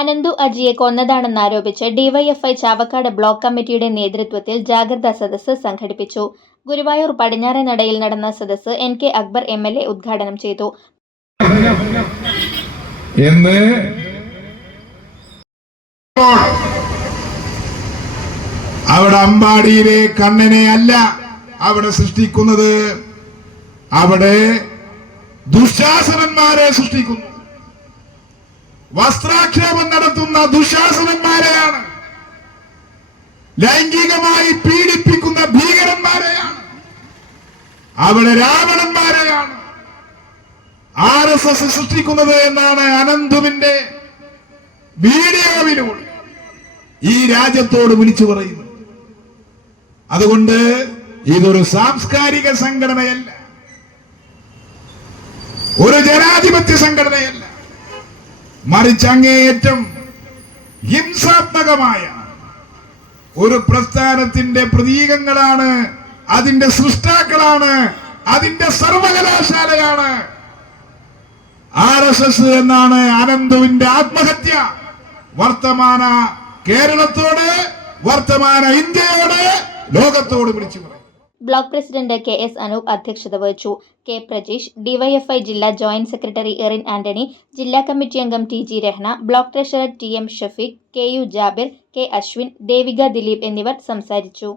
അനന്തു അജിയെ കൊന്നതാണെന്നാരോപിച്ച് DYFI Chavakkad block കമ്മിറ്റിയുടെ നേതൃത്വത്തിൽ ജാഗ്രതാ സദസ്സ് സംഘടിപ്പിച്ചു. ഗുരുവായൂർ പടിഞ്ഞാറേനടയിൽ നടന്ന സദസ്സ് N K Akbar M L A ഉദ്ഘാടനം ചെയ്തു. അവിടെ അമ്പാടിയിലെ കണ്ണനെ അല്ല അവിടെ സൃഷ്ടിക്കുന്നത്. അവിടെ ദുശാസനന്മാരെ സൃഷ്ടിക്കുന്നു. വസ്ത്രാക്ഷേപം നടത്തുന്ന ദുശാസനന്മാരെയാണ്. ലൈംഗികമായി പീഡിപ്പിക്കുന്ന ഭീകരന്മാരെയാണ്. അവിടെ രാവണന്മാരെയാണ്. ആർ എസ് എസ് സൃഷ്ടിക്കുന്നത് എന്നാണ് അനന്തുവിന്റെ വീഡിയോവിലൂടെ ഈ രാജ്യത്തോട് വിളിച്ചു പറയുന്നത്. അതുകൊണ്ട് ഇതൊരു സാംസ്കാരിക സംഘടനയല്ല. ഒരു ജനാധിപത്യ സംഘടനയല്ല. മറിച്ച് അങ്ങേയറ്റം ഹിംസാത്മകമായ ഒരു പ്രസ്ഥാനത്തിന്റെ പ്രതീകങ്ങളാണ് അതിന്റെ സൃഷ്ടാക്കളാണ് അതിന്റെ സർവകലാശാലയാണ്. ആർ എസ് എസ് എന്നാണ് അനന്തുവിന്റെ ആത്മഹത്യ. വർത്തമാന കേരളത്തോട് വർത്തമാന ഇന്ത്യയോട് ലോകത്തോട് വിളിച്ചു പറയും block president K S Anoop അധ്യക്ഷത വഹിച്ചു. കെ പ്രജീഷ് ഡിവൈഎഫ്ഐ ജില്ലാ ജോയിന്റ് സെക്രട്ടറി എറിൻ ആന്റണി ജില്ലാ കമ്മിറ്റി അംഗം T G Rahna block treasurer T M Shafeeq K U Jabir K Ashwin Devika Dileep എന്നിവർ സംസാരിച്ചു.